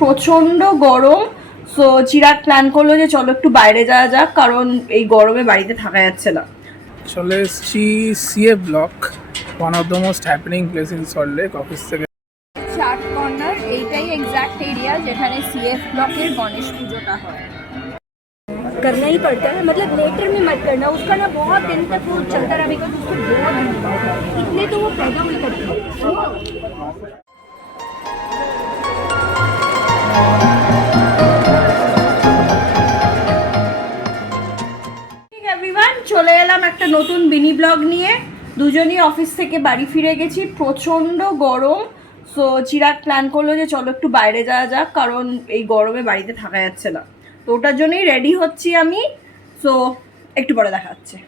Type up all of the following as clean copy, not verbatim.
প্রচন্ড গরম। So Chirag plan করলো যে চলো একটু বাইরে যাওয়া যাক, কারণ এই গরমে বাড়িতে থাকা যাচ্ছে না। চলে এসেছি CF block, one of the most happening place in Salt Lake. Office থেকে চাট কর্নার এইটাই এক্স্যাক্ট एरिया যেখানে सीएफ ব্লকের गणेश पूजोটা হয়। करना ही पड़ता है, मतलब लेटर में मत करना, उसका ना बहुत दिन तक वो चलता रहा, बिकॉज उसको बहुत इतने तो वो पैदा नहीं करते। এভরিওয়ান, চলে এলাম একটা নতুন মিনি ব্লগ নিয়ে। দুজনই অফিস থেকে বাড়ি ফিরে গেছি, প্রচন্ড গরম। সো চিরাগ প্ল্যান করলো যে চলো একটু বাইরে যাওয়া যাক, কারণ এই গরমে বাড়িতে থাকা যাচ্ছে না। তো ওটার জন্যই রেডি হচ্ছি আমি। সো একটু পরে দেখা হচ্ছে।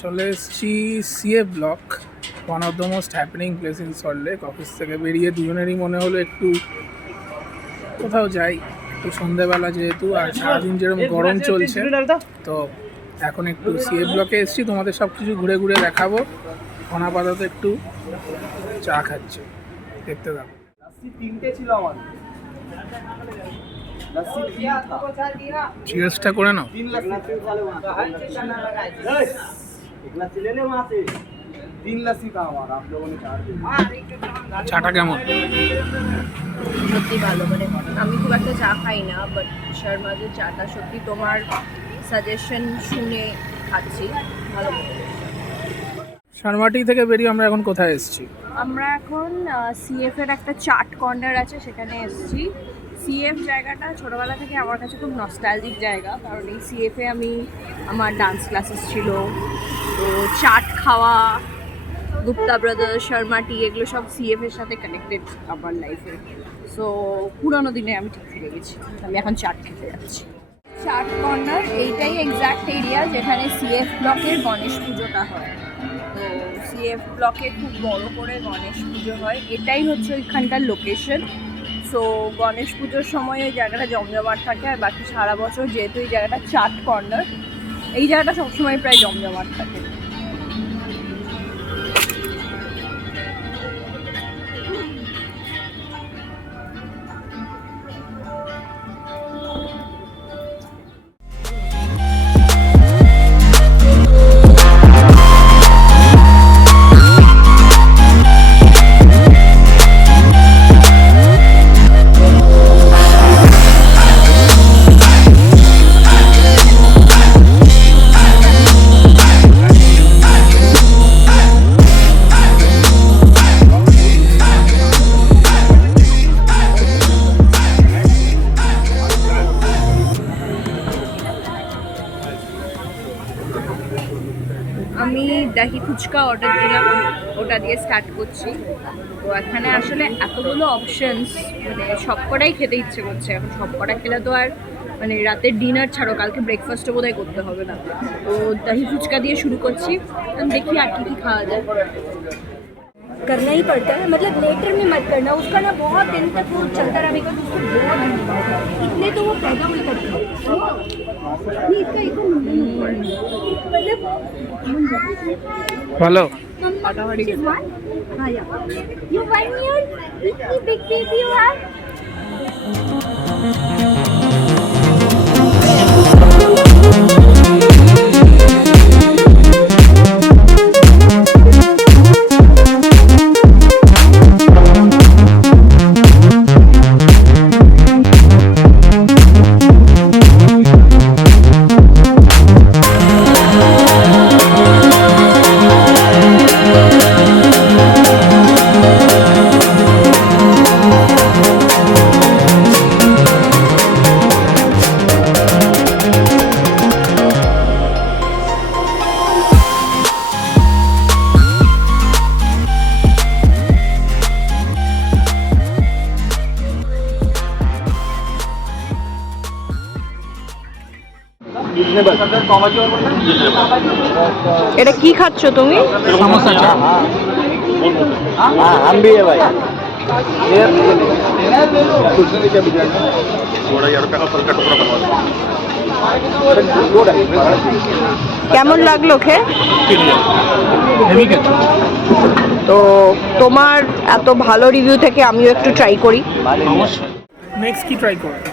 চলে এসেছি CF block, one of the most happening place in Salt Lake. Office থেকে বেরিয়ে দুজনেরই মনে হলো একটু কোথাও যাই, একটু সন্ধ্যেবেলা যেহেতু, আর সারাদিন যেরকম গরম চলছে, তো এখন একটু সিএফ ব্লকে এসেছি। তোমাদের সব কিছু ঘুরে ঘুরে দেখাবো। অনাপাতত একটু চা খাচ্ছি, দেখতে থাকো। চিয়ার্সটা করে নাও। চাটা কেমন? সত্যি ভালো, মানে আমি খুব একটা চা খাই না, বাট শর্মাদের চাটা সত্যি তোমার সাজেশন শুনে খাচ্ছি, ভালো। শর্মাটি থেকে বেরিয়ে আমরা এখন কোথায় এসেছি? আমরা এখন সিএফ এর একটা চাট কর্নার আছে, সেখানে এসেছি। সিএফ জায়গাটা ছোটোবেলা থেকে আমার কাছে খুব নস্টালজিক জায়গা, কারণ এই সিএফে আমি আমার ডান্স ক্লাসেস ছিল, তো চাট খাওয়া, গুপ্তা ব্রাদার্স, শর্মা টি, এগুলো সব সিএফ এর সাথে কানেক্টেড আমার লাইফে। সো পুরোনো দিনে আমি ঠিক ফিরে গেছি, আমি এখন চাট খেতে যাচ্ছি। চাট কর্নার এইটাই এক্স্যাক্ট এরিয়া যেখানে সিএফ ব্লকের গণেশ পুজোটা হয়। তো সিএফ ব্লকে খুব বড় করে গণেশ পুজো হয়, এটাই হচ্ছে ওইখানকার লোকেশন। সো গণেশ পুজোর সময় ওই জায়গাটা জমজমাট থাকে, আর বাকি সারা বছর যেহেতু এই জায়গাটা চাট কর্নার, এই জায়গাটা সবসময় প্রায় জমজমাট থাকে। আমি দাহি ফুচকা অর্ডার দিলাম, ওটা দিয়ে স্টার্ট করছি। তো এখানে আসলে এতগুলো অপশনস, মানে সবকটাই খেতে ইচ্ছে করছে। এখন সবকটা খেলে তো আর মানে রাতের ডিনার ছাড়ো, কালকে ব্রেকফাস্টও বোধহয় করতে হবে না। তো দাহি ফুচকা দিয়ে শুরু করছি, দেখি আর কি খাওয়া যায়। करना ही पड़ता है, मतलब लेटर में मत करना, उसका ना बहुत दिन तक वो चलता रहा, बिकॉज उसको बहुत इतने तो वो पैदा नहीं करते। नहीं, इसका एक मतलब ভালো। हाँ या you 1 year इतनी big baby you have। এটা কি খাচ্ছ তুমি? সমস্যা চা। हाँ हम भी है भाई। কেমন লাগলো খেয়ে? হেভি খেতে। তো তোমার এত ভালো রিভিউ থেকে আমিও একটু ট্রাই করি। অবশ্যই। নেক্সট কি ট্রাই করবে?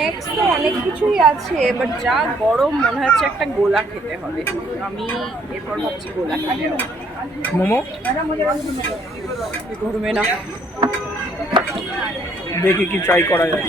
নেক্সট তো অনেক কিছুই আছে, বাট যা গরম মনে হচ্ছে একটা গোলা খেতে হবে। আমি এরপর ভাবছি গোলা খেতে হবে। মোমো গরমে না। দেখি কি ট্রাই করা যায়।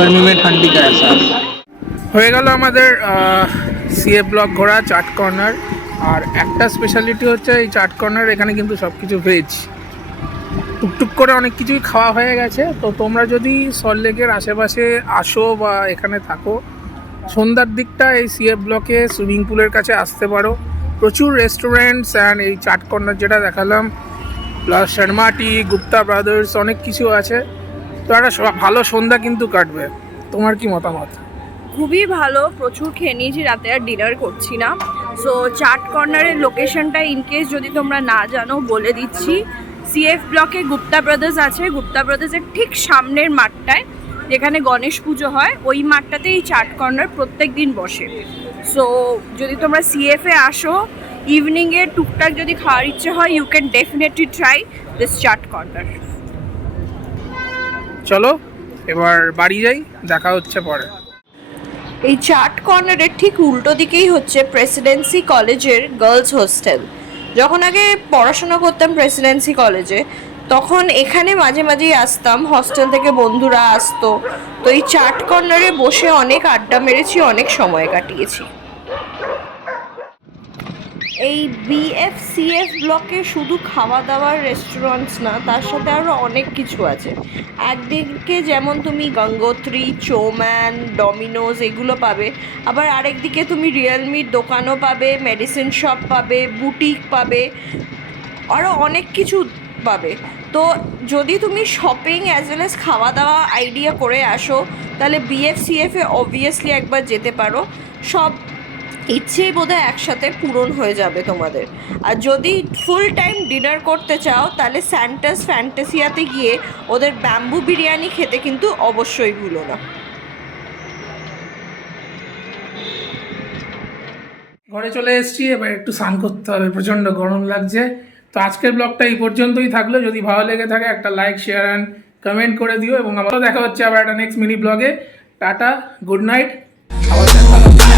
गर्मी में ठंडी का एहसास হয়ে গেল আমাদের সিএ ব্লক ঘোরা চাট কর্নার। আর একটা স্পেশালিটি হচ্ছে এই চাট কর্নার, এখানে কিন্তু সব কিছু ভেজ। টুকটুক করে অনেক কিছুই খাওয়া হয়ে গেছে। তো তোমরা যদি সল্টলেকের আশেপাশে আসো বা এখানে থাকো, সন্ধ্যার দিকটা এই সিএ ব্লকে সুইমিং পুলের কাছে আসতে পারো। প্রচুর রেস্টুরেন্টস অ্যান্ড এই চাট কর্নার যেটা দেখালাম, প্লাস শর্মা টি, গুপ্তা ব্রাদার্স, অনেক কিছু আছে। তো একটা ভালো সন্ধ্যা কিন্তু কাটবে। তোমার কি মতামত? খুবই ভালো, প্রচুর খেয়ে নিয়েছি, রাতে আর ডিনার করছি না। সো চাট কর্নারের লোকেশনটা ইনকেস যদি তোমরা না জানো বলে দিচ্ছি। সিএফ ব্লকে গুপ্তা ব্রাদার্স আছে, গুপ্তা ব্রাদার্সের ঠিক সামনের মাঠটায় যেখানে গণেশ পুজো হয়, ওই মাঠটাতে এই চাট কর্নার প্রত্যেক দিন বসে। সো যদি তোমরা সিএফে আসো, ইভিনিংয়ে টুকটাক যদি খাওয়ার ইচ্ছে হয়, you can definitely try this chaat corner. চলো এবার বাড়ি যাই, দেখা হচ্ছে পরে। এই চাট কর্নারের ঠিক উল্টো দিকেই হচ্ছে প্রেসিডেন্সি কলেজের গার্লস হোস্টেল। যখন আগে পড়াশোনা করতাম প্রেসিডেন্সি কলেজে, তখন এখানে মাঝে মাঝেই আসতাম, হস্টেল থেকে বন্ধুরা আসতো। তো এই চাট কর্নারে বসে অনেক আড্ডা মেরেছি, অনেক সময় কাটিয়েছি। এই বিএফসিএফ ব্লকে শুধু খাওয়া দাওয়ার রেস্টুরেন্টস না, তার সাথে আরও অনেক কিছু আছে। একদিকে যেমন তুমি গঙ্গোত্রী, চৌম্যান, ডমিনোজ এগুলো পাবে, আবার আরেকদিকে তুমি রিয়েলমির দোকানও পাবে, মেডিসিন শপ পাবে, বুটিক পাবে, আরও অনেক কিছু পাবে। তো যদি তুমি শপিং অ্যাজ ওয়েল অ্যাজ খাওয়া দাওয়া আইডিয়া করে আসো, তাহলে বিএফসিএফে অবভিয়াসলি একবার যেতে পারো। সব ইচ্ছেই বোধহয় একসাথে পূরণ হয়ে যাবে তোমাদের। আর যদি ফুল টাইম ডিনার করতে চাও, তাহলে স্যান্টাস ফ্যান্টাসিয়াতে গিয়ে ওদের ব্যাম্বু বিরিয়ানি খেতে কিন্তু অবশ্যই ভুলো না। ঘরে চলে এসেছি, এবার একটু স্নান করতে হবে, প্রচণ্ড গরম লাগছে। তো আজকের ব্লগটা এই পর্যন্তই থাকলো। যদি ভালো লেগে থাকে একটা লাইক, শেয়ার অ্যান্ড কমেন্ট করে দিও। এবং আবার দেখা হচ্ছে আবার একটা নেক্সট মিনি ব্লগে। টাটা, গুড নাইট, আবার দেখা হবে।